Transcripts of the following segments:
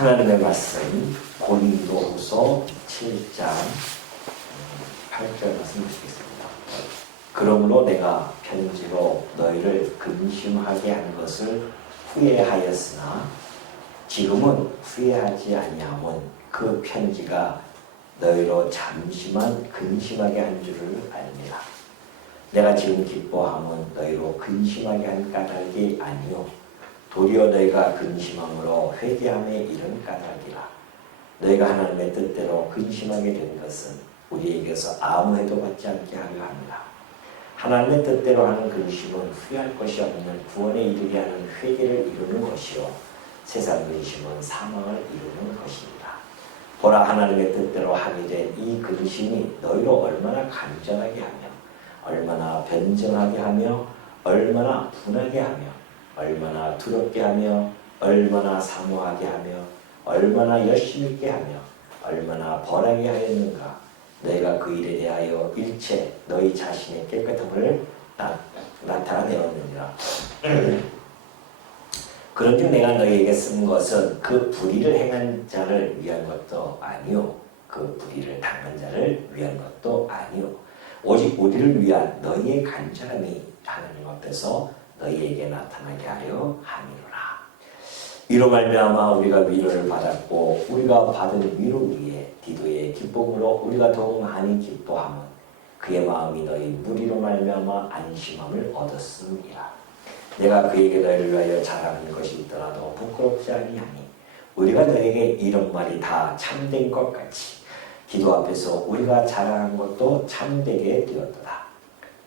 하나님의 말씀 고린도후서 7장 8절 말씀 보시겠습니다. 그러므로 내가 편지로 너희를 근심하게 한 것을 후회하였으나 지금은 후회하지 아니함은 그 편지가 너희로 잠시만 근심하게 한 줄을 압니다. 내가 지금 기뻐함은 너희로 근심하게 한 까닭이 아니요 도리어 너희가 근심함으로 회개함에 이른 까닭이라. 너희가 하나님의 뜻대로 근심하게 된 것은 우리에게서 아무 해도 받지 않게 하려 합니다. 하나님의 뜻대로 하는 근심은 후회할 것이 없는 구원에 이르게 하는 회개를 이루는 것이요 세상 근심은 사망을 이루는 것입니다. 보라, 하나님의 뜻대로 하게 된 이 근심이 너희로 얼마나 간절하게 하며 얼마나 변정하게 하며 얼마나 분하게 하며 얼마나 두렵게 하며 얼마나 사모하게 하며 얼마나 열심히 있게 하며 얼마나 벌하게 하였는가. 너희가 그 일에 대하여 일체 너희 자신의 깨끗함을 나타내었느니라. 그런즉 내가 너희에게 쓴 것은 그 불의를 행한 자를 위한 것도 아니요 그 불의를 당한 자를 위한 것도 아니요 오직 우리를 위한 너희의 간절함이 하나님 앞에서 너희에게 나타나게 하려 함이로라. 이로 말미암아 우리가 위로를 받았고 우리가 받은 위로 위에 디도의 기쁨으로 우리가 더욱 많이 기뻐함은 그의 마음이 너희 무리로 말미암아 안심함을 얻었음이라. 내가 그에게 너희를 위하여 자랑하는 것이 있더라도 부끄럽지 아니하니 우리가 너에게 이런 말이 다 참된 것 같이 기도 앞에서 우리가 자랑한 것도 참되게 되었도다.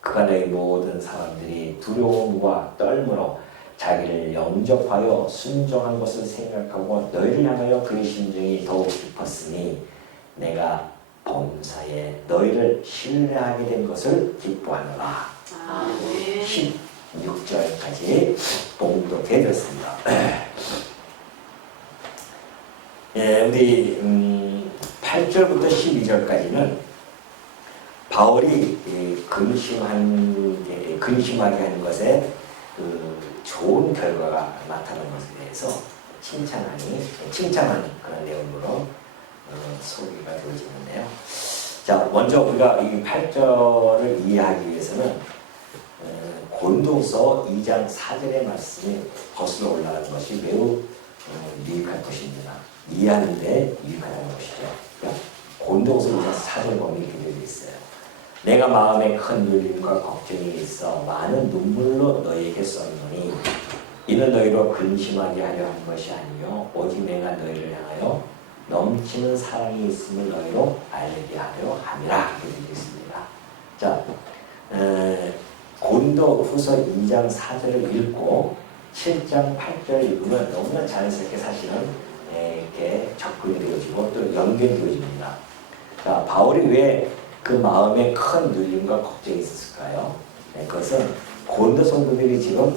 그가 너희 모든 사람들이 두려움과 떨므로 자기를 영접하여 순종한 것을 생각하고 너희를 향하여 그의 심정이 더욱 깊었으니 내가 범사에 너희를 신뢰하게 된 것을 기뻐하노라. 16절까지 봉독해 드렸습니다. 예, 우리 8절부터 12절까지는 바울이 근심하게 하는 것에 좋은 결과가 나타나는 것에 대해서 칭찬하는 그런 내용으로 소개가 되어지는데요. 자, 먼저 우리가 이 8절을 이해하기 위해서는 고린도후서 2장 4절의 말씀이 거슬러 올라가는 것이 매우 유익할 것입니다. 이해하는데 유익하다는 것이죠. 고린도후서 2장 4절 보면 이렇게 되어 있어요. 내가 마음에 큰 눌림과 걱정이 있어 많은 눈물로 너희에게 썼노니 이는 너희로 근심하게 하려 한 것이 아니요 오직 내가 너희를 향하여 넘치는 사랑이 있음을 너희로 알게 하려 함이라. 이렇게 되어 있습니다. 자, 고린도후서 2장 4절을 읽고 7장 8절을 읽으면 너무나 자연스럽게 사실은 이렇게 접근이 되어지고 또 연결되어집니다. 자, 바울이 왜 그 마음에 큰 눌림과 걱정이 있었을까요? 그것은 고린도 성도들이 지금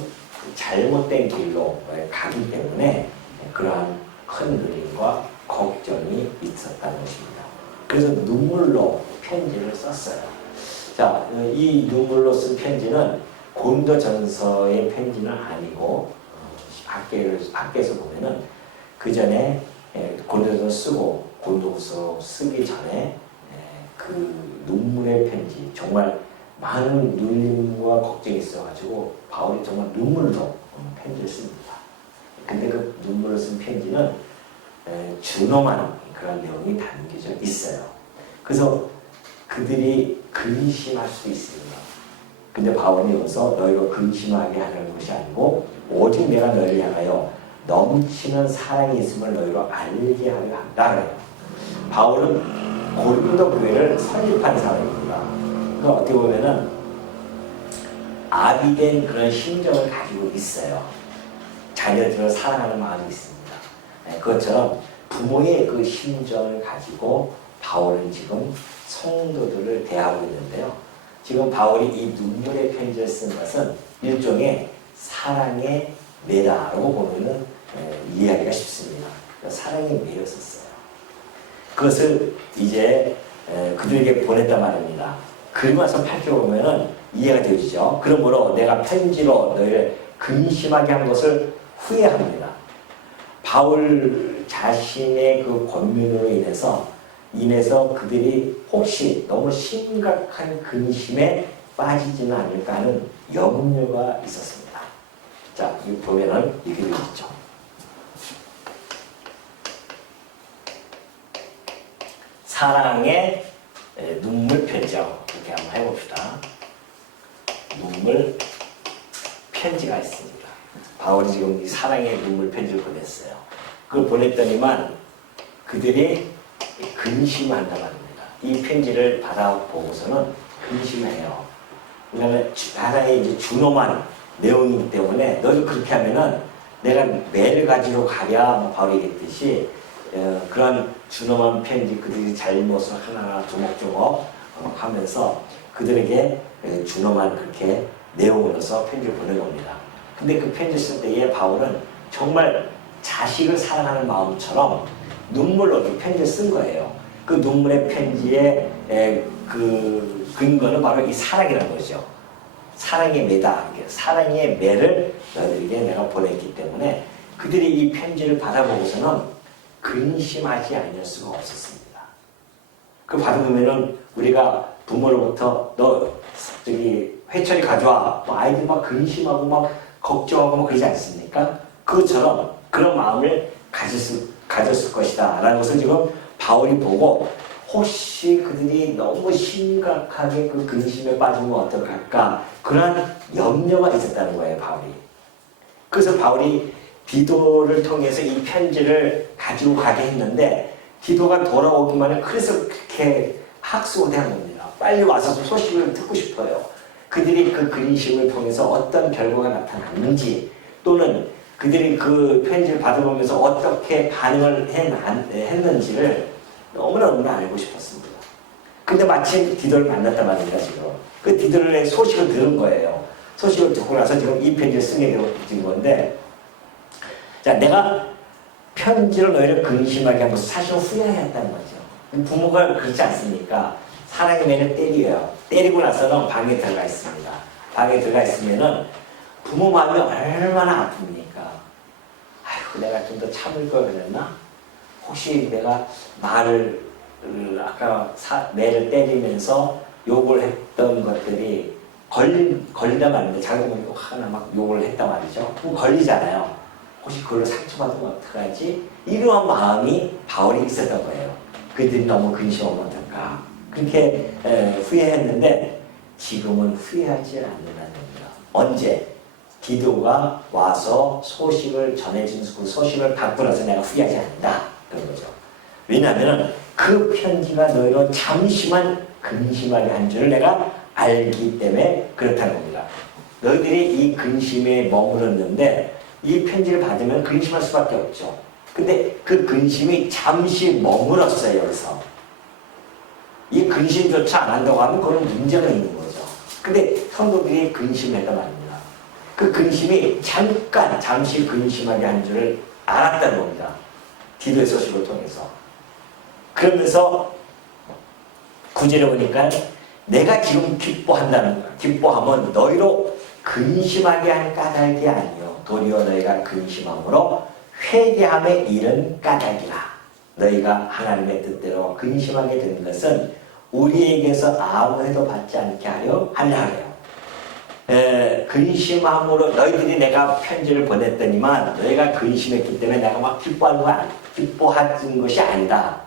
잘못된 길로 가기 때문에 그러한 큰 눌림과 걱정이 있었다는 것입니다. 그래서 눈물로 편지를 썼어요. 자, 이 눈물로 쓴 편지는 고린도전서의 편지는 아니고 학계에서 보면은 그 전에 고린도전서 쓰고 고린도후서 쓰기 전에 그 눈물의 편지, 정말 많은 눌림과 걱정이 있어가지고 바울이 정말 눈물로 편지를 씁니다. 근데 그 눈물을 쓴 편지는 준엄한 그런 내용이 담겨져 있어요. 그래서 그들이 근심할 수 있습니다. 근데 바울이 여기서 너희가 근심하게 하는 것이 아니고 오직 내가 너희를 향하여 넘치는 사랑이 있음을 너희로 알게 하려 한다 그래요. 바울은 고린도 교회를 설립한 사람입니다. 그러니까 어떻게 보면은 아비된 그런 심정을 가지고 있어요. 자녀들을 사랑하는 마음이 있습니다. 그것처럼 부모의 그 심정을 가지고 바울은 지금 성도들을 대하고 있는데요. 지금 바울이 이 눈물의 편지를 쓴 것은 일종의 사랑의 매라고 보면은 이해하기가 쉽습니다. 사랑이 매였었어요. 그것을 이제 그들에게 보냈단 말입니다. 그리고 나서 8절 보면은 이해가 되어지죠. 그러므로 내가 편지로 너희를 근심하게 한 것을 후회합니다. 바울 자신의 그 권면으로 인해서 그들이 혹시 너무 심각한 근심에 빠지지는 않을까 하는 염려가 있었습니다. 자, 여기 보면은 이렇게 되어 있죠. 사랑의 눈물 편지하고 이렇게 한번 해봅시다. 눈물 편지가 있습니다. 바울이 지금 이 사랑의 눈물 편지를 보냈어요. 그걸 보냈더니만 그들이 근심한다고 합니다. 이 편지를 받아보고서는 근심해요. 왜냐하면 하나의 이제 준엄한 내용이기 때문에 너도 그렇게 하면은 내가 매를 가지러 가랴, 뭐 바울이 얘기했듯이 그런 준엄한 편지, 그들이 잘못을 하나하나 조목조목 하면서 그들에게 준엄한 그렇게 내용으로서 편지를 보내봅니다. 근데 그 편지 쓸 때에 바울은 정말 자식을 사랑하는 마음처럼 눈물로 그 편지를 쓴 거예요. 그 눈물의 편지의 그 근거는 바로 이 사랑이라는 거죠. 사랑의 매다. 사랑의 매를 너희들에게 내가 보냈기 때문에 그들이 이 편지를 받아보고서는 근심하지 않을 수가 없었습니다. 그 받아보면은 우리가 부모로부터 너 저기 회초리 가져와. 뭐 아이들 막 근심하고 막 걱정하고 뭐 그러지 않습니까? 그것처럼 그런 마음을 가졌을 것이다 라는 것을 지금 바울이 보고 혹시 그들이 너무 심각하게 그 근심에 빠지면 어떡할까 그런 염려가 있었다는 거예요, 바울이. 그래서 바울이 디도를 통해서 이 편지를 가지고 가게 했는데 디도가 돌아오기만 해. 그래서 그렇게 학수고대한 겁니다. 빨리 와서 소식을 듣고 싶어요. 그들이 그 근심을 통해서 어떤 결과가 나타났는지 또는 그들이 그 편지를 받아보면서 어떻게 반응을 했는지를 너무나 알고 싶었습니다. 근데 마침 디도를 만났단 말입니다, 지금. 그 디도의 소식을 들은 거예요. 소식을 듣고 나서 지금 이 편지를 쓰게 된 건데, 자, 내가 편지를 너희를 근심하게 한 것을 사실은 후회했다는 거죠. 부모가 그렇지 않습니까? 사랑의 매를 때려요. 때리고 나서는 방에 들어가 있습니다. 방에 들어가 있으면은 부모 마음이 얼마나 아픕니까? 아이고, 내가 좀 더 참을 걸 그랬나? 혹시 내가 말을 아까 매를 때리면서 욕을 했던 것들이 걸리다 말인데 자기가 하나 막 욕을 했단 말이죠. 그럼 걸리잖아요. 혹시 그걸로 상처받으면 어떡하지? 이러한 마음이 바울이 있었던 거예요. 그들이 너무 근심하면 어떨까? 그렇게 후회했는데 지금은 후회하지 않는다는 겁니다. 언제? 디도가 와서 소식을 전해준 그 소식을 받고 나서 내가 후회하지 않는다. 그런 거죠. 왜냐하면 그 편지가 너희로 잠시만 근심하게 한 줄을 내가 알기 때문에 그렇다는 겁니다. 너희들이 이 근심에 머물렀는데 이 편지를 받으면 근심할 수밖에 없죠. 근데 그 근심이 잠시 머물었어요. 여기서. 이 근심조차 안 한다고 하면 그건 문제가 있는 거죠. 근데 성도들이 근심했단 말입니다. 그 근심이 잠시 근심하게 한 줄을 알았다는 겁니다. 디도의 소식을 통해서. 그러면서 구절에 보니까 내가 지금 기뻐함은 너희로 근심하게 할 까닭이 아니요 도리어 너희가 근심함으로 회개함에 이른 까닭이라. 너희가 하나님의 뜻대로 근심하게 된 것은 우리에게서 아무 해도 받지 않게 하려 하려고 근심함으로 너희들이 내가 편지를 보냈더니만 너희가 근심했기 때문에 내가 막 기뻐하는 것이 아니다.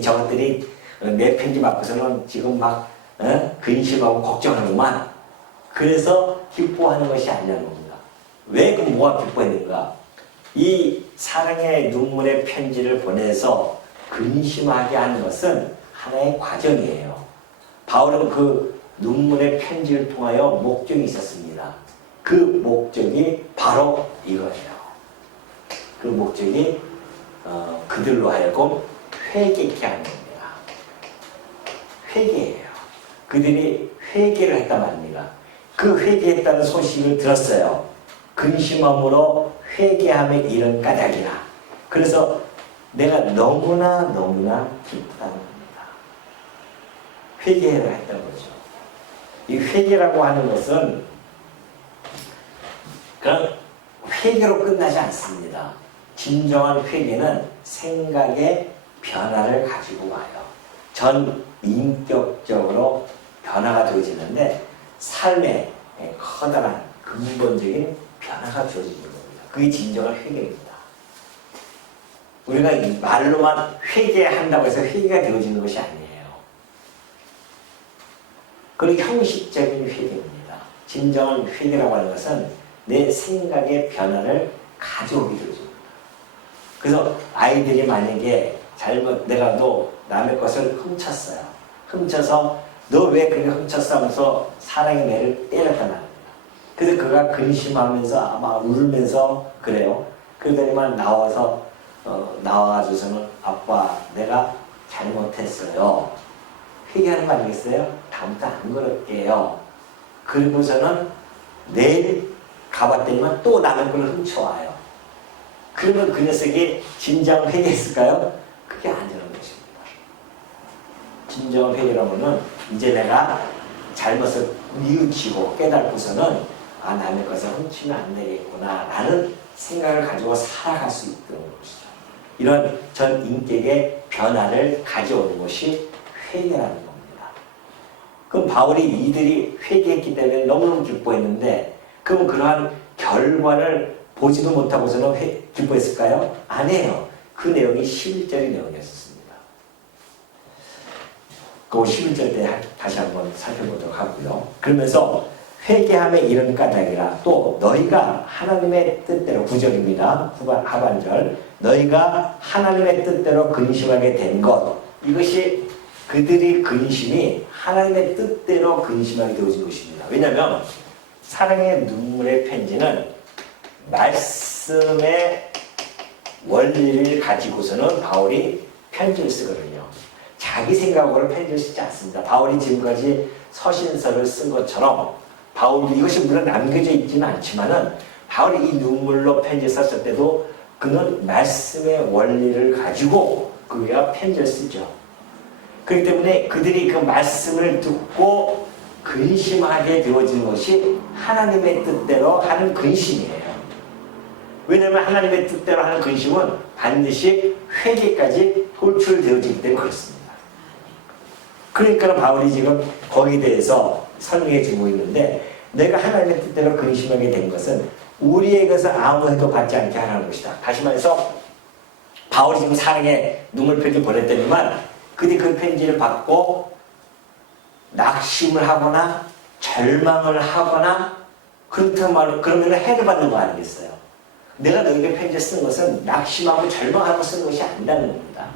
저것들이 내 편지 받고서는 지금 막 근심하고 걱정하는구만. 그래서 기뻐하는 것이 아니라는 겁니다. 왜 그럼 뭐가 기뻐했는가? 이 사랑의 눈물의 편지를 보내서 근심하게 하는 것은 하나의 과정이에요. 바울은 그 눈물의 편지를 통하여 목적이 있었습니다. 그 목적이 바로 이거예요. 그 목적이 그들로 하여금 회개케 하는 겁니다. 회개예요. 그들이 회개를 했단 말입니다. 그 회개했다는 소식을 들었어요. 근심함으로 회개함에 이른 까닭이라. 그래서 내가 너무나 기쁘다는 겁니다. 회개를 했다는 거죠. 이 회개라고 하는 것은 그냥 회개로 끝나지 않습니다. 진정한 회개는 생각의 변화를 가지고 와요. 전 인격적으로 변화가 되어지는데 삶에 커다란 근본적인 변화가 주어지는 겁니다. 그게 진정한 회개입니다. 우리가 말로만 회개한다고 해서 회개가 되어지는 것이 아니에요. 그리고 형식적인 회개입니다. 진정한 회개라고 하는 것은 내 생각의 변화를 가져오게 되어집니다. 그래서 아이들이 만약에 내가 너 남의 것을 훔쳤어요. 훔쳐서 너 왜 그렇게 훔쳤어 하면서 사랑의 매를 때렸단 말입니다. 그래서 그가 근심하면서 아마 울면서 그래요. 그러더니만 나와가지고서는 아빠 내가 잘못했어요. 회개하는 거 아니겠어요? 다음부터 안 그럴게요. 그러고서는 내일 가봤더니만 또 남의 걸 훔쳐와요. 그러면 그 녀석이 진정 회개했을까요? 그게 아니라는 것입니다. 진정 회개라고는 이제 내가 잘못을 뉘우치고 깨닫고서는 남의 것을 훔치면 안 되겠구나 라는 생각을 가지고 살아갈 수 있도록 것이죠. 이런 전 인격의 변화를 가져오는 것이 회개라는 겁니다. 그럼 바울이 이들이 회개했기 때문에 너무너무 기뻐했는데 그럼 그러한 결과를 보지도 못하고서는 기뻐했을까요? 아니에요. 그 내용이 11절의 내용이었습니다. 그 11절 때 다시 한번 살펴보도록 하고요. 그러면서 회개함에 이른 까닭이라 또 너희가 하나님의 뜻대로 9절입니다. 하반절 너희가 하나님의 뜻대로 근심하게 된 것 이것이 그들이 근심이 하나님의 뜻대로 근심하게 되어진 것입니다. 왜냐하면 사랑의 눈물의 편지는 말씀의 원리를 가지고서는 바울이 편지를 쓰거든요. 자기 생각으로 편지를 쓰지 않습니다. 바울이 지금까지 서신서를 쓴 것처럼 바울이 이것이 물론 남겨져 있지는 않지만은 바울이 이 눈물로 편지 썼을 때도 그는 말씀의 원리를 가지고 그가 편지를 쓰죠. 그렇기 때문에 그들이 그 말씀을 듣고 근심하게 되어진 것이 하나님의 뜻대로 하는 근심이에요. 왜냐하면 하나님의 뜻대로 하는 근심은 반드시 회개까지 돌출되어지기 때문에 그렇습니다. 그러니까 바울이 지금 거기에 대해서 설명해 주고 있는데 내가 하나님의 뜻대로 근심하게 된 것은 우리의 것을 아무 해도 받지 않게 하라는 것이다. 다시 말해서 바울이 지금 사랑의 눈물 편지를 보냈더니만 그들이 그 편지를 받고 낙심을 하거나 절망을 하거나 그러면 해를 받는 거 아니겠어요? 내가 너에게 편지 쓴 것은 낙심하고 절망하고 쓴 것이 아니라는 겁니다.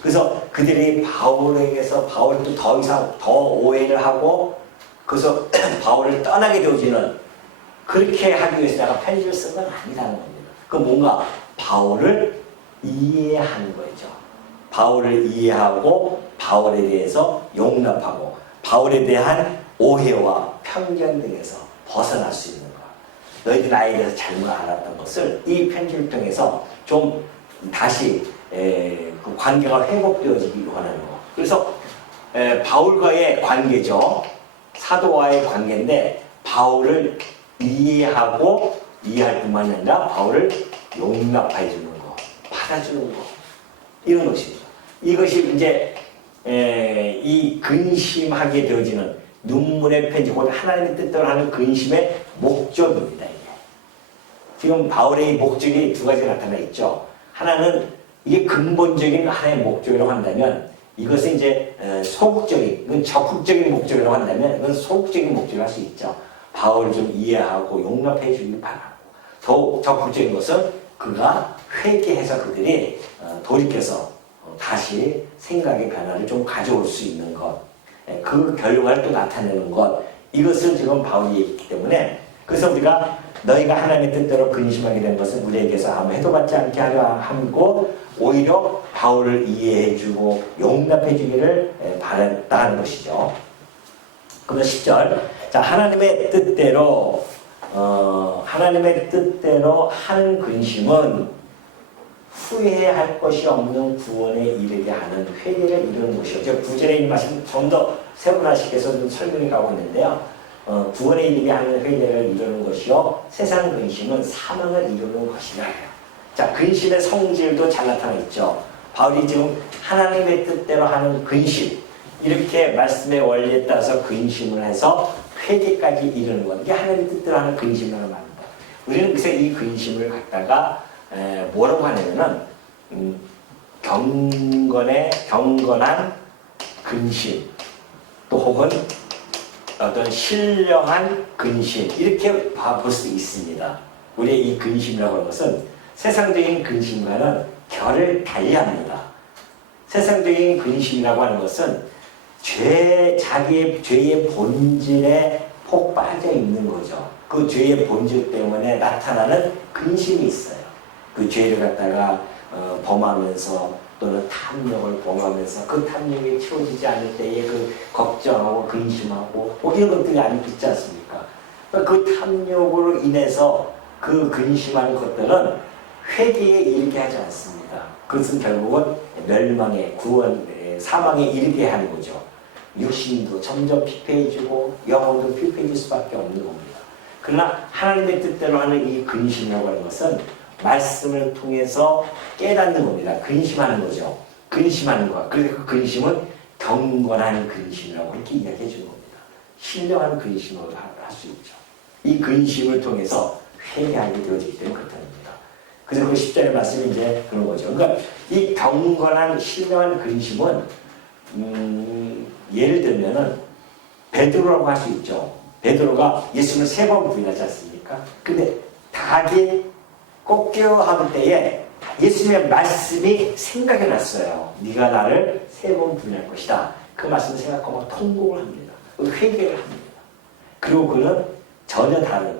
그래서 그들이 바울에게서 바울도 더 이상 더 오해를 하고 그래서 바울을 떠나게 되어지는 그렇게 하기 위해서 내가 편지를 쓴 건 아니라는 겁니다. 그 뭔가 바울을 이해하는 거죠. 바울을 이해하고 바울에 대해서 용납하고 바울에 대한 오해와 편견 등에서 벗어날 수 있는 것. 너희들 나에 대해서 잘못 알았던 것을 이 편지를 통해서 좀 다시 그 관계가 회복되어지기 원하는 것. 그래서 바울과의 관계죠. 사도와의 관계인데 바울을 이해하고 이해할 뿐만이 아니라 바울을 용납해 주는 것, 받아주는 것 이런 것입니다. 이것이 이제 이 근심하게 되어지는 눈물의 편지, 곧 하나님의 뜻대로 하는 근심의 목적입니다. 이게. 지금 바울의 목적이 두 가지가 나타나 있죠. 하나는 이게 근본적인 하나의 목적이라고 한다면 이것은 이제 소극적인, 이건 적극적인 목적이라고 한다면 이건 소극적인 목적을 할 수 있죠. 바울을 좀 이해하고 용납해 주길 바라고. 더욱 적극적인 것은 그가 회개해서 그들이 돌이켜서 다시 생각의 변화를 좀 가져올 수 있는 것, 그 결과를 또 나타내는 것, 이것을 지금 바울이 했기 때문에 그래서 우리가 너희가 하나님의 뜻대로 근심하게 된 것은 우리에게서 아무 해도 받지 않게 하려 함고 오히려 바울을 이해해주고 용납해주기를 바랐다는 것이죠. 그러면 10절 자 하나님의 뜻대로 한 근심은 후회할 것이 없는 구원에 이르게 하는 회개를 이루는 것이요. 제가 9절에 있는 말씀 좀 더 세분화시켜서 좀 설명해 가고 있는데요. 구원에 이르게 하는 회개를 이루는 것이요. 세상 근심은 사망을 이루는 것이라. 자, 근심의 성질도 잘 나타나 있죠. 바울이 지금 하나님의 뜻대로 하는 근심, 이렇게 말씀의 원리에 따라서 근심을 해서 회개까지 이르는 것. 이게 하나님의 뜻대로 하는 근심이라는 말입니다. 우리는 그래서 이 근심을 갖다가 뭐라고 하냐면은 경건한 근심, 또 혹은 어떤 신령한 근심, 이렇게 볼 수 있습니다. 우리의 이 근심이라고 하는 것은 세상적인 근심과는 결을 달리합니다. 세상적인 근심이라고 하는 것은 자기의 죄의 본질에 폭 빠져 있는 거죠. 그 죄의 본질 때문에 나타나는 근심이 있어요. 그 죄를 갖다가 범하면서 또는 탐욕을 범하면서 그 탐욕이 채워지지 않을 때에 그 걱정하고 근심하고 이런 것들이 있지 않습니까? 그 탐욕으로 인해서 그 근심하는 것들은 회개에 이르게 하지 않습니다. 그것은 결국은 멸망에, 사망에 이르게 하는 거죠. 육신도 점점 피폐해지고 영혼도 피폐해질 수밖에 없는 겁니다. 그러나 하나님의 뜻대로 하는 이 근심이라고 하는 것은 말씀을 통해서 깨닫는 겁니다. 근심하는 거죠. 근심하는 거. 그래서 그 근심은 경건한 근심이라고 이렇게 이야기해 주는 겁니다. 신령한 근심으로 할 수 있죠. 이 근심을 통해서 회개하게 되어지기 때문에 그렇답니다. 그래서 그 10절의 말씀이 이제 그런 거죠. 그러니까 이 경건한 신령한 근심은 예를 들면은 베드로라고 할 수 있죠. 베드로가 예수님을 3번 부인하지 않습니까? 근데 닭이 꺾여 하는 때에 예수님의 말씀이 생각이 났어요. 네가 나를 3번 부인할 것이다. 그 말씀을 생각하고 통곡을 합니다. 회개를 합니다. 그리고 그는 전혀 다른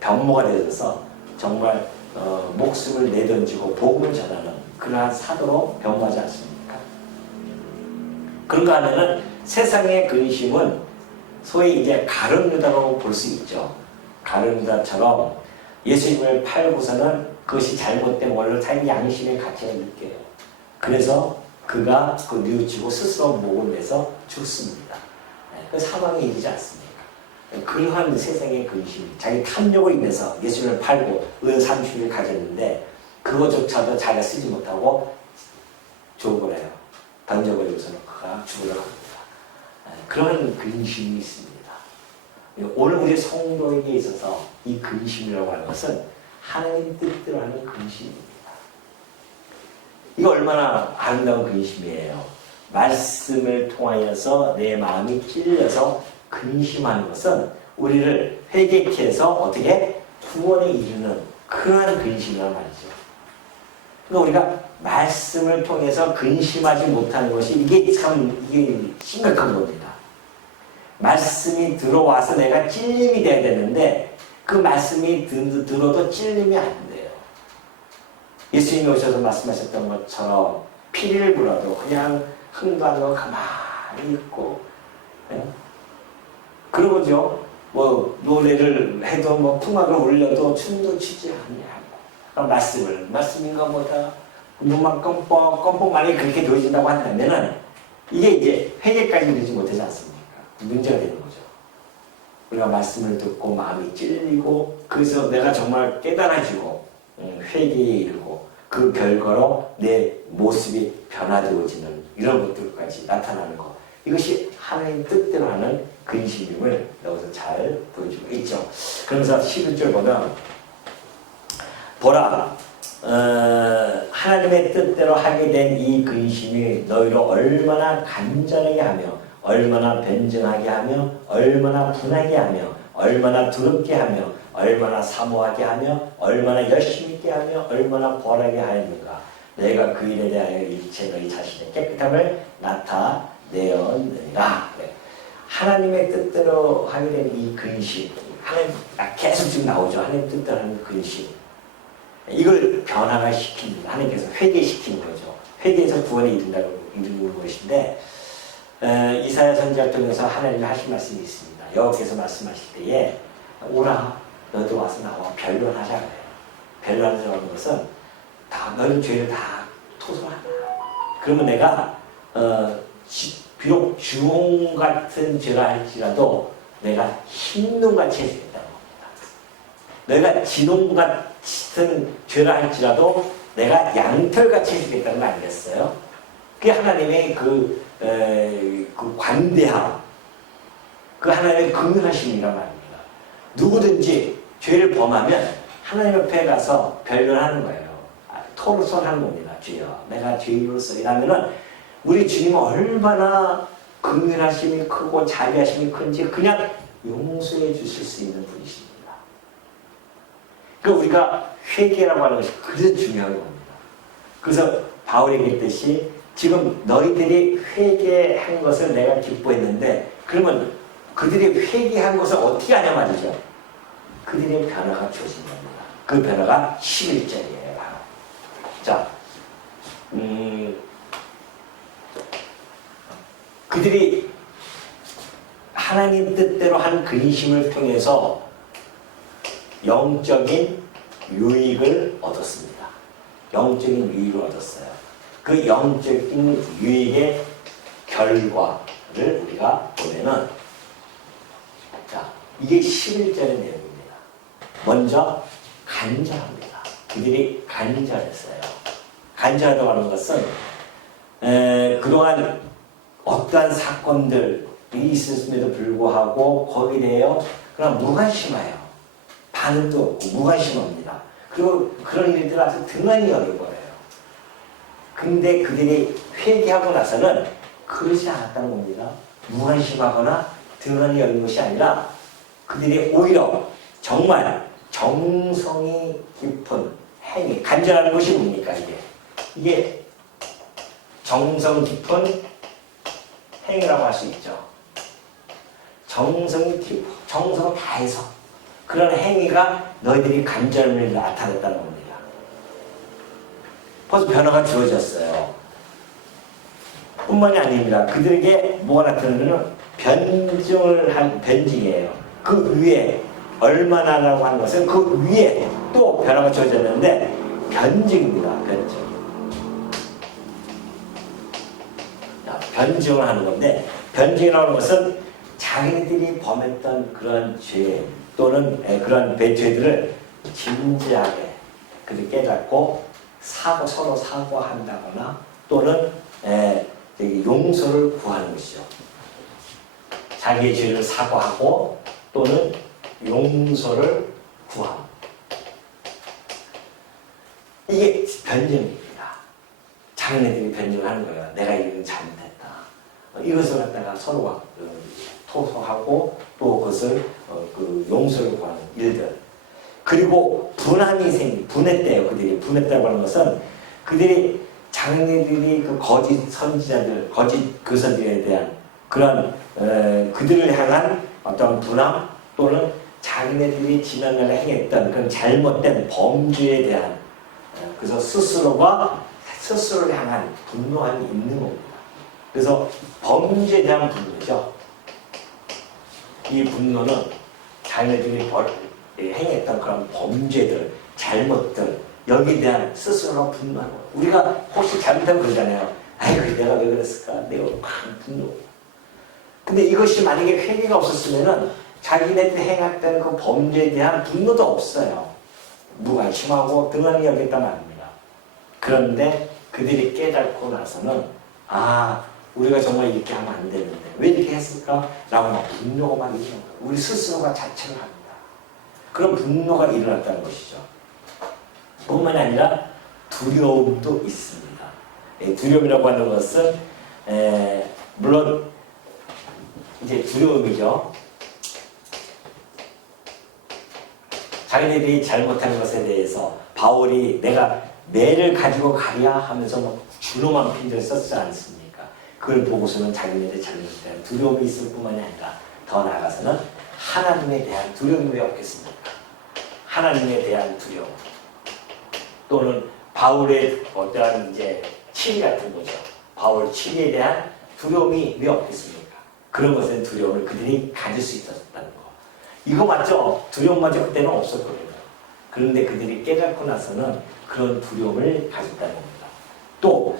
병모가 되어서 정말 목숨을 내던지고 복음을 전하는 그러한 사도로 변모하지 않습니까? 그런가 하면은 세상의 근심은 소위 이제 가룟유다라고 볼 수 있죠. 가룟유다처럼 예수님을 팔고서는 그것이 잘못된 원로 자기 양심의 가치를 느껴요. 그래서 그가 그 뉘우치고 스스로 목을 내서 죽습니다. 그 사망에 이르지 않습니까? 그러한 세상의 근심, 자기 탐욕으로 인해서 예수님을 팔고 은삼십을 가졌는데 그것조차도 자기가 쓰지 못하고 죽어버려요. 던져버리고서는 그가 죽으려고 합니다. 그런 근심이 있습니다. 오늘 우리 성도에게 있어서 이 근심이라고 하는 것은 하나님 뜻대로 하는 근심입니다. 이거 얼마나 아름다운 근심이에요. 말씀을 통하여서 내 마음이 찔려서 근심하는 것은 우리를 회개케 해서 어떻게 구원에 이르는 그러한 근심이란 말이죠. 그러니까 우리가 말씀을 통해서 근심하지 못하는 것이 이게 심각한 겁니다. 말씀이 들어와서 내가 찔림이 돼야 되는데 그 말씀이 들어도 찔림이 안 돼요. 예수님이 오셔서 말씀하셨던 것처럼 피리를 불어도 그냥 흥도 안 하고 가만히 있고 그러고죠. 뭐 노래를 해도 뭐 풍악을 울려도 춤도 추지 않냐고. 말씀인가 보다 눈만 껌뻑 만약에 그렇게 되어진다고 한다면은 이게 이제 회개까지 되지 못하지 않습니까? 문제가 되는 거죠. 우리가 말씀을 듣고 마음이 찔리고 그래서 내가 정말 깨달아지고 회개에 이르고 그 결과로 내 모습이 변화되어지는 이런 것들까지 나타나는 것. 이것이 하나님 뜻대로 하는 근심임을 여기서 잘 보여주고 있죠. 그러면서 11절 보면 보라 하나님의 뜻대로 하게 된 이 근심이 너희로 얼마나 간절하게 하며 얼마나 변증하게 하며 얼마나 분하게 하며 얼마나 두렵게 하며 얼마나 사모하게 하며 얼마나 열심히 있게 하며 얼마나 벌하게 하였는가. 내가 그 일에 대하여 일체 너희 자신의 깨끗함을 나타내었느니라. 하나님의 뜻대로 하게 된 이 근심, 하나님 계속 지금 나오죠. 하나님 뜻대로 하는 근심. 이걸 변화가 시킵니다. 하나님께서 회개시키는 거죠. 회개에서 구원에 이르는 것인데 이사야 선지자 통해서 하나님이 하신 말씀이 있습니다. 여호와께서 말씀하실 때에 오라 너도 와서 나와 변론하자 그래요. 변론하자는 것은 다 너는 죄를 다 토설하라. 그러면 내가 비록 주홍 같은 죄라 할지라도 내가 흰눈같이 해주겠다는 겁니다. 내가 진홍같이 같은 죄를 할지라도 내가 양털같이 해주겠다는 거 아니겠어요? 그게 하나님의 그 관대함, 그 하나님의 긍휼하심이란 말입니다. 누구든지 죄를 범하면 하나님 옆에 가서 변론하는 거예요. 토로선하는 겁니다. 주여, 내가 죄인으로서 이라면은 우리 주님은 얼마나 긍휼하심이 크고 자비하심이 큰지 그냥 용서해 주실 수 있는 분이십니다. 그러니까 우리가 회개라고 하는 것이 그래서 중요한 겁니다. 그래서 바울이 얘기했듯이 지금 너희들이 회개한 것을 내가 기뻐했는데 그러면 그들이 회개한 것을 어떻게 하냐 말이죠. 그들의 변화가 주어진 겁니다. 그 변화가 11절이에요. 자, 그들이 하나님 뜻대로 한 근심을 통해서 영적인 유익을 얻었습니다. 영적인 유익을 얻었어요. 그 영적인 유익의 결과를 우리가 보면은, 자, 이게 11절의 내용입니다. 먼저 간절합니다. 그들이 간절했어요. 간절하다고 하는 것은 그동안 어떠한 사건들이 있었음에도 불구하고 거기에 대해 그냥 무관심해요. 반응도 없고 무관심합니다. 그리고 그런 일들을 아주 등한히 여길 거예요. 근데 그들이 회개하고 나서는 그러지 않았다는 겁니다. 무관심하거나 등한히 여긴 것이 아니라 그들이 오히려 정말 정성이 깊은 행위, 간절하는 것이 뭡니까 이게 정성 깊은 행위라고 할 수 있죠. 정성이 깊고 정성을 다해서 그런 행위가 너희들이 간절함을 나타냈다는 겁니다. 벌써 변화가 주어졌어요. 뿐만이 아닙니다. 그들에게 뭐가 나타나면 변증이에요. 그 위에 얼마나라고 하는 것은 그 위에 또 변화가 주어졌는데 변증입니다. 변증. 변증을 하는 건데 변증이라는 것은 자기들이 범했던 그런 죄 또는 그런 죄들을 진지하게 그들 깨닫고 서로 사과한다거나 또는 용서를 구하는 것이죠. 자기의 죄를 사과하고 또는 용서를 구함. 이게 변증입니다. 자기네들이 변증을 하는 거예요. 내가 이건 잘못했다. 이것을 갖다가 서로가 토소하고 또 그것을 용서를 구하는 일들. 그리고 분했대요. 그들이 분했다고 하는 것은 그들이 자기네들이 그 거짓 선지자들, 거짓 교사들에 대한 그런 그들을 향한 어떤 분함 또는 자기네들이 지난날에 행했던 그런 잘못된 범죄에 대한 그래서 스스로를 향한 분노함이 있는 겁니다. 그래서 범죄에 대한 분노죠. 이 분노는 자기네들이 행했던 그런 범죄들, 잘못들 여기에 대한 스스로가 분노하는 거예요. 우리가 혹시 잘못하면 그러잖아요. 아이고 내가 왜 그랬을까? 내가 분노. 근데 이것이 만약에 회개가 없었으면은 자기네들이 행했던 그 범죄에 대한 분노도 없어요. 무관심하고 등한히 여겼단 말입니다. 그런데 그들이 깨닫고 나서는 우리가 정말 이렇게 하면 안 되는데 왜 이렇게 했을까? 라고 막 분노가 막 일어나요. 우리 스스로가 자책을 합니다. 그런 분노가 일어났다는 것이죠. 뿐만 아니라 두려움도 있습니다. 두려움이라고 하는 것은 물론 이제 두려움이죠. 자기네들이 잘못한 것에 대해서 바울이 내가 매를 가지고 가랴 하면서 막 주름한 핀들을 썼지 않습니까? 그걸 보고서는 자기네들이 잘못에 대한 두려움이 있을 뿐만이 아니라 더 나아가서는 하나님에 대한 두려움이 왜 없겠습니까? 하나님에 대한 두려움 또는 바울의 어떠한 이제 치리 같은 거죠. 바울 치리에 대한 두려움이 왜 없겠습니까? 그런 것에 두려움을 그들이 가질 수 있었다는 거. 이거 맞죠? 두려움마저 그때는 없었거든요. 그런데 그들이 깨닫고 나서는 그런 두려움을 가졌다는 겁니다. 또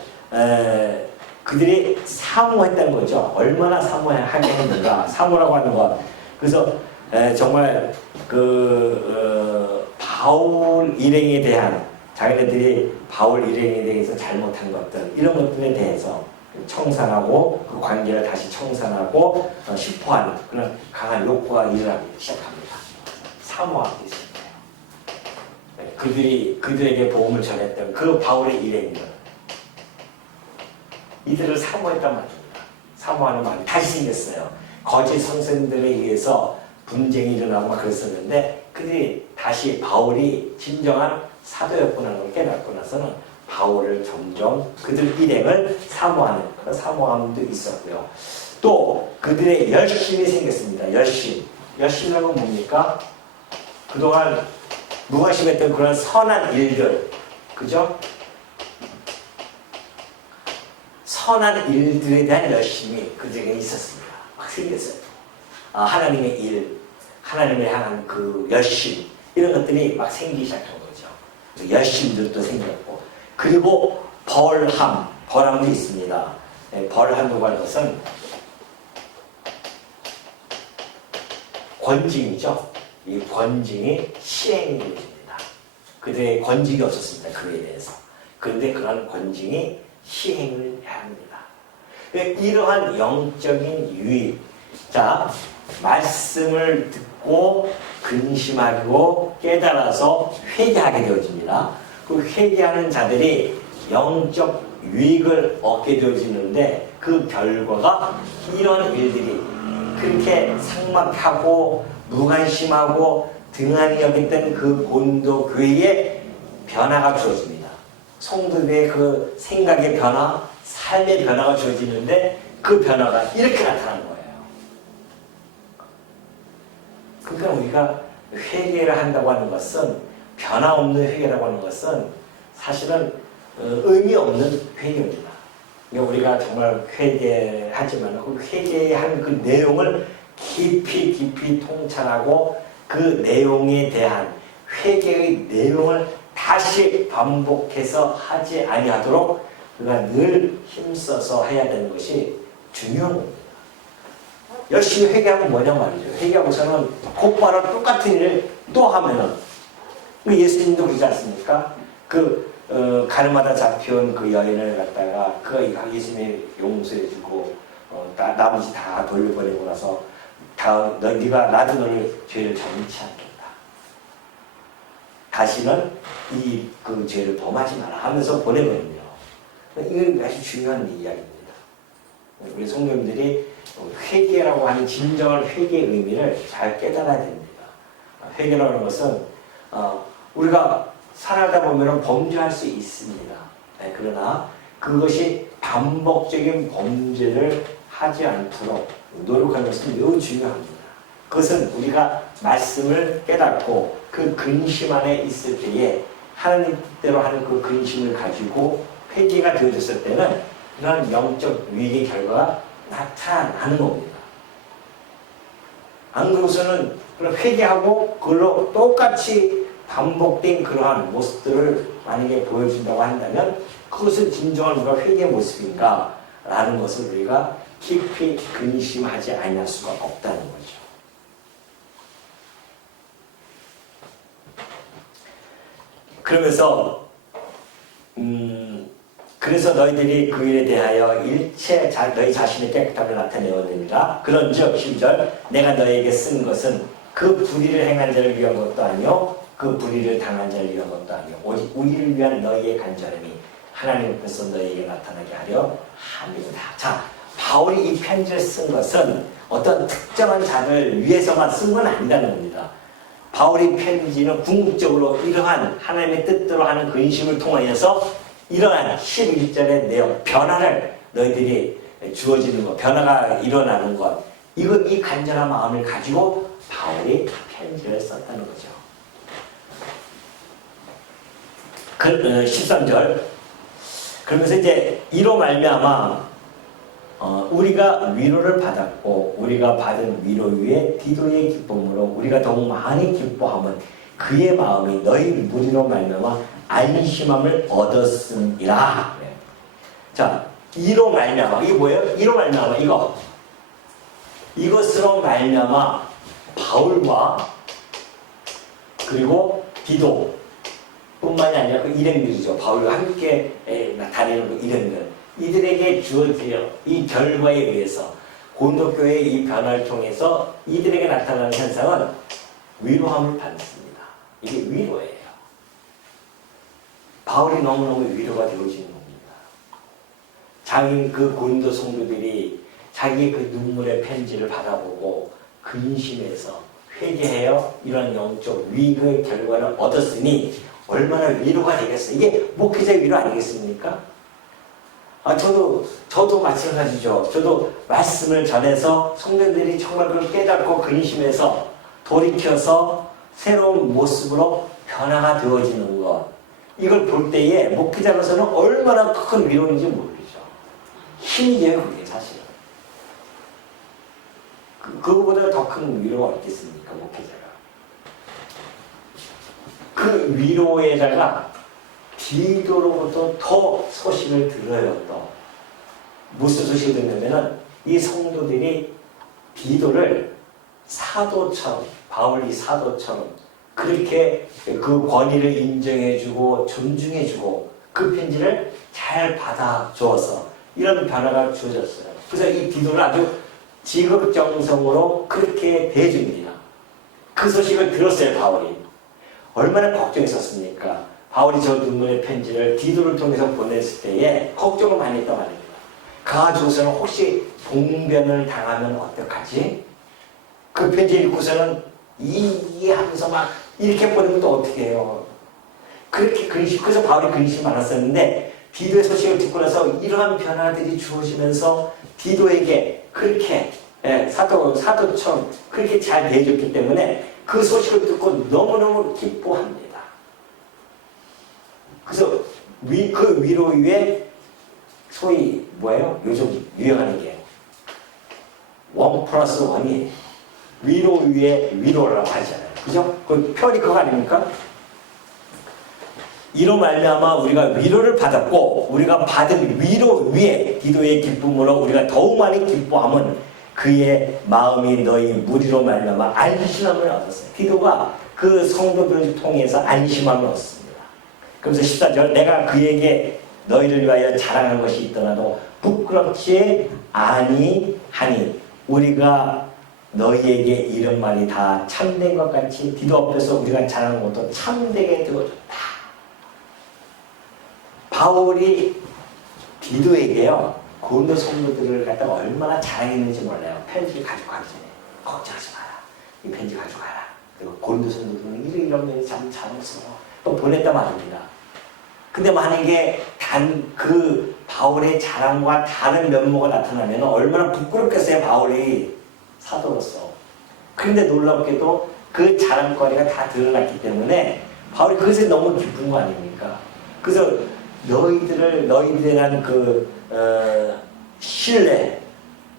그들이 사모했다는 거죠. 얼마나 사모하게 했는가. 사모라고 하는 것. 그래서 정말 바울 일행에 대한 자기네들이 바울 일행에 대해서 잘못한 것들 이런 것들에 대해서 청산하고 그 관계를 다시 청산하고 싶어하는 그런 강한 욕구가 일어나기 시작합니다. 사모하기 시작해요. 그들에게 복음을 전했던 그 바울의 일행들 이들을 사모했단 말입니다. 사모하는 마음이 다시 생겼어요. 거짓 선생들에 의해서 분쟁이 일어나고 막 그랬었는데 그들이 다시 바울이 진정한 사도였구나 걸 깨닫고 나서는 바울을 점점 그들 일행을 사모하는 그런 사모함도 있었고요. 또 그들의 열심이 생겼습니다. 열심이라는 건 뭡니까? 그동안 무관심했던 그런 선한 일들, 그죠? 선한 일들에 대한 열심이 그들에게 있었습니다. 막 생겼어요. 하나님의 일, 하나님을 향한 그 열심 이런 것들이 막 생기기 시작한 거죠. 열심들도 생겼고 그리고 벌함도 있습니다. 벌함이라고 하는 것은 권징이죠. 이 권징이 시행이 됩니다. 그들의 권징이 없었습니다. 그에 대해서. 그런데 그런 권징이 시행을 해야 합니다. 이러한 영적인 유익, 자 말씀을 듣고 근심하고 깨달아서 회개하게 되어집니다. 그 회개하는 자들이 영적 유익을 얻게 되어지는데 그 결과가 이런 일들이 그렇게 삭막하고 무관심하고 등한히 여겼던 그 본도 교회에 변화가 주어집니다. 성도들의 그 생각의 변화, 삶의 변화가 주어지는데 그 변화가 이렇게 나타나는 거예요. 그러니까 우리가 회개를 한다고 하는 것은 변화없는 회개라고 하는 것은 사실은 의미 없는 회개입니다. 그러니까 우리가 정말 회개하지만 그 회개한 그 내용을 깊이 통찰하고 그 내용에 대한 회개의 내용을 다시 반복해서 하지 아니하도록 우리가 늘 힘써서 해야 되는 것이 중요한 겁니다. 열심히 회개하면 뭐냐 말이죠. 회개하고서는 곧바로 똑같은 일을 또 하면은 예수님도 그러지 않습니까? 가늠하다 잡혀온 그 여인을 갖다가 그 예수님이 용서해주고 나머지 다 돌려보내고 나서 네가 나도 너를 죄를 정치 않겠다. 다시는 그 죄를 범하지 마라 하면서 보내거든요. 이건 아주 중요한 이야기입니다. 우리 성도님들이 회개라고 하는 진정한 회개의 의미를 잘 깨달아야 됩니다. 회개라고 하는 것은 우리가 살아가다 보면 범죄할 수 있습니다. 그러나 그것이 반복적인 범죄를 하지 않도록 노력하는 것은 매우 중요합니다. 그것은 우리가 말씀을 깨닫고 그 근심 안에 있을 때에 하나님 뜻대로 하는 그 근심을 가지고 회개가 되어졌을 때는 그런 영적 유익의 결과가 나타나는 겁니다. 안 그러고서는 회개하고 그걸로 똑같이 반복된 그러한 모습들을 만약에 보여준다고 한다면 그것은 진정한 우리가 회개의 모습인가 라는 것을 우리가 깊이 근심하지 않을 수가 없다는 거죠. 그러면서 그래서 너희들이 그 일에 대하여 일체 너희 자신의 깨끗함을 나타내었느니라. 그런즉 10절 내가 너에게 쓴 것은 그 불의를 행한 자를 위한 것도 아니요 그 불의를 당한 자를 위한 것도 아니요 오직 우리를 위한 너희의 간절함이 하나님 앞에서 너희에게 나타나게 하려 함이다. 자, 바울이 이 편지를 쓴 것은 어떤 특정한 자를 위해서만 쓴 건 아니라는 겁니다. 바울의 편지는 궁극적으로 이러한 하나님의 뜻대로 하는 근심을 통하여서 이러한 11절의 내용, 변화를 너희들이 주어지는 것, 변화가 일어나는 것, 이 간절한 마음을 가지고 바울이 편지를 썼다는 거죠. 13절. 그러면서 이제 이로 말미암아 우리가 위로를 받았고 우리가 받은 위로 위에 디도의 기쁨으로 우리가 더욱 많이 기뻐함은 그의 마음이 너희 무리로 말미암아 안심함을 얻었음이라. 자, 이로 말미암아 이게 뭐예요? 이로 말미암아 이것으로 말미암아 바울과 그리고 디도 뿐만이 아니라 그 일행들이죠. 바울과 함께 다니는 그 일행들. 이들에게 주어질 이 결과에 의해서 고린도교회의 이 변화를 통해서 이들에게 나타나는 현상은 위로함을 받습니다. 이게 위로예요. 바울이 너무너무 위로가 되어지는 겁니다. 자기 그 고린도 성도들이 자기의 그 눈물의 편지를 받아보고 근심해서 회개하여 이런 영적 위기의 결과를 얻었으니 얼마나 위로가 되겠어요. 이게 목회자의 위로 아니겠습니까? 저도 마찬가지죠. 저도 말씀을 전해서 성도들이 정말 그걸 깨닫고 근심해서 돌이켜서 새로운 모습으로 변화가 되어지는 것. 이걸 볼 때에 목회자로서는 얼마나 큰 위로인지 모르죠. 힘이 돼요, 그게 사실은. 그거보다 더 큰 위로가 없겠습니까, 목회자가. 그 위로에다가 디도로부터 더 소식을 들어요. 또 무슨 소식을 듣냐면은 이 성도들이 디도를 사도처럼, 바울이 사도처럼 그렇게 그 권위를 인정해주고 존중해주고 그 편지를 잘 받아주어서 이런 변화가 주어졌어요. 그래서 이 디도를 아주 지극정성으로 그렇게 대해줍니다. 그 소식을 들었어요, 바울이. 얼마나 걱정했었습니까? 바울이 저 눈물의 편지를 디도를 통해서 보냈을 때에 걱정을 많이 했단 말입니다. 가가지고서는 혹시 봉변을 당하면 어떡하지? 그 편지 읽고서는 하면서 막 이렇게 보내면 또 어떻게 해요? 그렇게 그래서 바울이 근심이 많았었는데 디도의 소식을 듣고 나서 이러한 변화들이 주어지면서 디도에게 그렇게 사도처럼 그렇게 잘 대해줬기 때문에 그 소식을 듣고 너무너무 기뻐합니다. 그래서 그 위로 위에 소위 뭐예요? 요즘 유행하는 게 1+1이 위로 위에 위로라고 하잖아요. 그죠? 그 표현이 그거 아닙니까? 이로 말미암아 우리가 위로를 받았고 우리가 받은 위로 위에 디도의 기쁨으로 우리가 더욱 많이 기뻐함은 그의 마음이 너희 무리로 말미암아 안심함을 얻었어요. 디도가 그 성도들을 통해서 안심함을 얻습니다. 그래서 14절 내가 그에게 너희를 위하여 자랑한 것이 있더라도 부끄럽지 아니하니 우리가 너희에게 이런 말이 다 참된 것 같이 디도 앞에서 우리가 자랑한 것도 참되게 되어줬다. 바울이 디도에게요 고린도 성도들을 갖다가 얼마나 자랑했는지 몰라요. 편지를 가져가기 전에 걱정하지 마라. 이 편지 가져가라. 그리고 고린도 성도들은 이런 면이 참 자랑스러워. 또 보냈단 말입니다. 근데 만약에 그 바울의 자랑과 다른 면모가 나타나면 얼마나 부끄럽겠어요, 바울이 사도로서. 그런데 놀랍게도 그 자랑거리가 다 드러났기 때문에 바울이 그것에 너무 기쁜 거 아닙니까? 그래서 너희들에 대한 신뢰,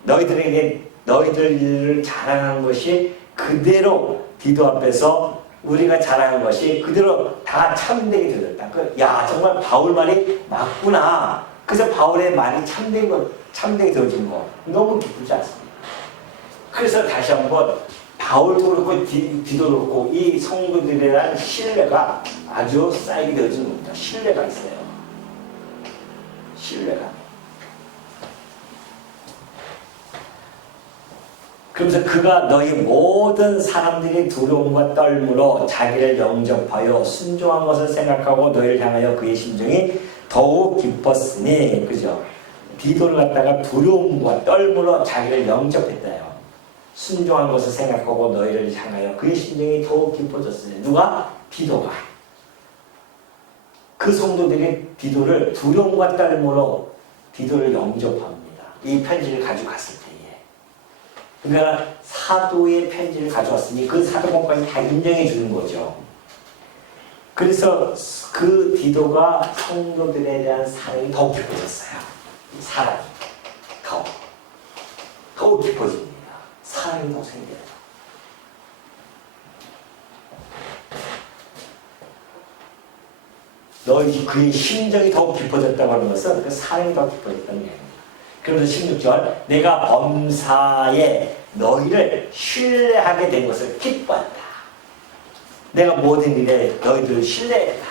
너희들을 자랑한 것이 그대로 디도 앞에서 우리가 자랑한 것이 그대로 다 참되게 되었다. 정말 바울 말이 맞구나. 그래서 바울의 말이 참되게 되어진 거 너무 기쁘지 않습니까? 그래서 다시 한번 바울도 그렇고 디도도 그렇고 이 성도들에 대한 신뢰가 아주 쌓이게 되어지는 겁니다. 신뢰가 있어요. 신뢰가. 그러면서 그가 너희 모든 사람들이 두려움과 떨므로 자기를 영접하여 순종한 것을 생각하고 너희를 향하여 그의 심정이 더욱 기뻤으니, 그죠? 디도를 갖다가 두려움과 떨므로 자기를 영접했다요. 순종한 것을 생각하고 너희를 향하여 그의 심정이 더욱 기뻐졌으니. 누가? 디도가. 그 성도들이 디도를 두려움과 떨므로 디도를 영접합니다. 이 편지를 가져갔을 때에. 그러니까 사도의 편지를 가져왔으니 그 사도권까지 다 인정해 주는 거죠. 그래서 그 디도가 성도들에 대한 사랑이 더욱 깊어졌어요. 사랑이 더욱 깊어집니다. 사랑이 더 생겨요. 그의 심정이 더욱 깊어졌다고 하는 것은 그 사랑이 더 깊어졌다는 얘기입니다. 그러면서 16절 내가 범사에 너희를 신뢰하게 된 것을 기뻐한다. 내가 모든 일에 너희들 신뢰했다.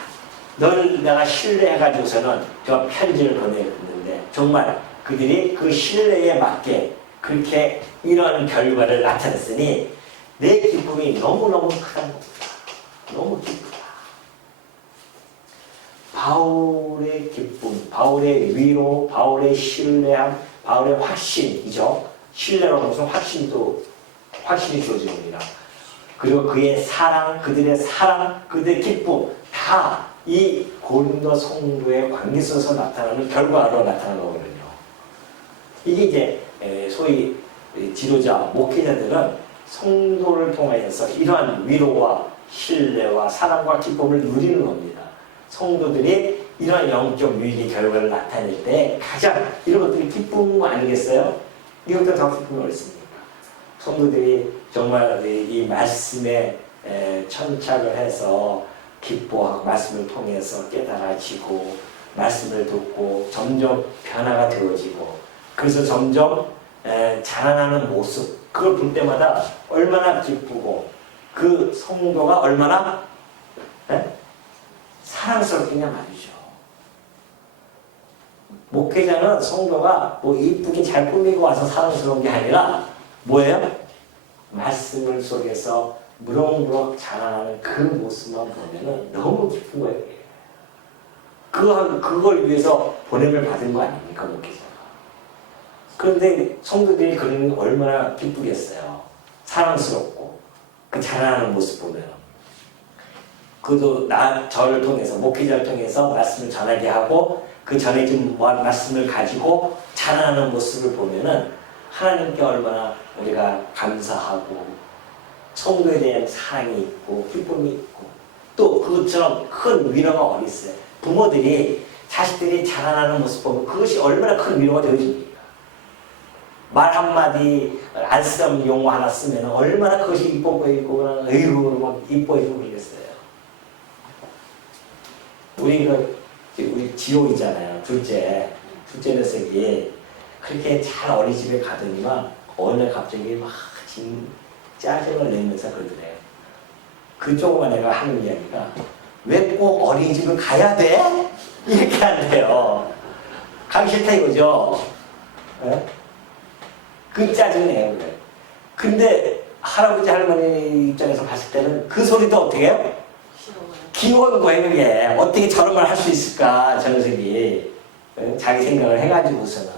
너를 내가 신뢰해가지고서는 저 편지를 보내는데 정말 그들이 그 신뢰에 맞게 그렇게 이런 결과를 나타냈으니 내 기쁨이 너무너무 크다는 겁니다. 너무 기쁘다. 바울의 기쁨, 바울의 위로, 바울의 신뢰함, 바울의 확신이죠. 신뢰로 무슨 확신이 주어집니다. 그리고 그의 사랑, 그들의 사랑, 그들의 기쁨 다 이 고린도 성도의 관계 속에서 나타나는 결과로 나타나는 거거든요. 이게 이제 소위 지도자, 목회자들은 성도를 통하여서 이러한 위로와 신뢰와 사랑과 기쁨을 누리는 겁니다. 성도들이 이러한 영적 유익의 결과를 나타낼 때 가장 이런 것들이 기쁨 아니겠어요? 이것도 더 기쁨이 어딨습니까? 성도들이 정말 이 말씀에 천착을 해서 기뻐하고 말씀을 통해서 깨달아지고 말씀을 듣고 점점 변화가 되어지고 그래서 점점 자라나는 모습 그걸 볼 때마다 얼마나 기쁘고 그 성도가 얼마나 사랑스럽겠냐 말이죠. 목회자는 성도가 뭐 이쁘게 잘 꾸미고 와서 사랑스러운 게 아니라 뭐예요? 말씀을 속에서 무럭무럭 자라나는 그 모습만 보면은 너무 기쁜 거예요. 그걸 위해서 보냄을 받은 거 아닙니까, 목회자가. 그런데 성도들이 그러면 얼마나 기쁘겠어요. 사랑스럽고 그 자라나는 모습 보면. 그도 저를 통해서 목회자를 통해서 말씀을 전하게 하고 그 전해진 말씀을 가지고 자라나는 모습을 보면은 하나님께 얼마나 우리가 감사하고 성도에 대한 사랑이 있고 기쁨이 있고 또 그것처럼 큰 위로가 어디 있어요. 부모들이 자식들이 자라나는 모습 보면 그것이 얼마나 큰 위로가 되어집니까. 말 한마디 안 쓰던 용어 하나 쓰면 얼마나 그것이 이뻐 보이고 으이구 막 이뻐지고 그러겠어요. 우리 지호이잖아요. 둘째 녀석이 그렇게 잘 어린이집에 가더니만 어느 날 갑자기 막 짜증을 내면서 그러더래요. 그 조그만 애가 하는 이야기가 왜 꼭 어린이집을 가야 돼? 이렇게 한대요. 가기 싫다 이거죠. 네? 그 짜증내요. 그래. 근데 할아버지 할머니 입장에서 봤을 때는 그 소리도 어떻게 해요? 귀여운 거예요. 그게 어떻게 저런 말 할 수 있을까 저 녀석이 자기 생각을 해가지고서는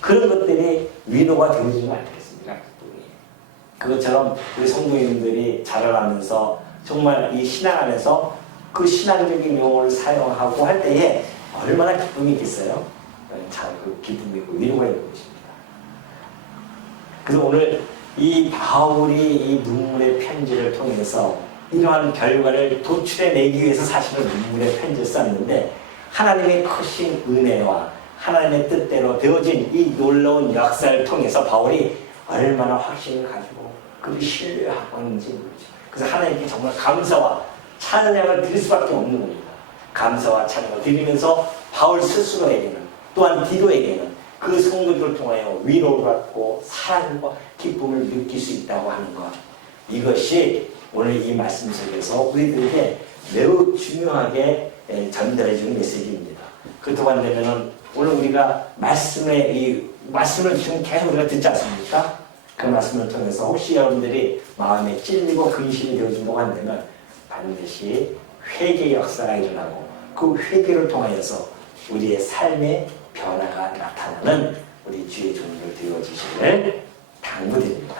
그런 것들이 위로가 되어지는 거 아니겠습니까? 그것처럼 우리 성도님들이 자라나면서 정말 이 신앙 안에서 그 신앙적인 용어를 사용하고 할 때에 얼마나 기쁨이 있겠어요? 그 기쁨이 있고 위로가 있는 것입니다. 그래서 오늘 이 바울이 이 눈물의 편지를 통해서 이러한 결과를 도출해내기 위해서 사실은 눈물의 편지를 썼는데 하나님의 크신 은혜와 하나님의 뜻대로 되어진 이 놀라운 역사를 통해서 바울이 얼마나 확신을 가지고 그 신뢰하고 있는지 모르죠. 그래서 하나님께 정말 감사와 찬양을 드릴 수밖에 없는 겁니다. 감사와 찬양을 드리면서 바울 스스로에게는 또한 디도에게는 그 성도들을 통하여 위로를 받고 사랑과 기쁨을 느낄 수 있다고 하는 것. 이것이 오늘 이 말씀 속에서 우리들에게 매우 중요하게 전달해 주는 메시지입니다. 그렇다고 한다면 오늘 우리가 말씀을 지금 계속 우리가 듣지 않습니까? 그 말씀을 통해서 혹시 여러분들이 마음에 찔리고 근심이 되어진다고 한다면 반드시 회개의 역사가 일어나고 그 회개를 통하여서 우리의 삶의 변화가 나타나는 우리 주의 종들 되어주시기를 당부드립니다.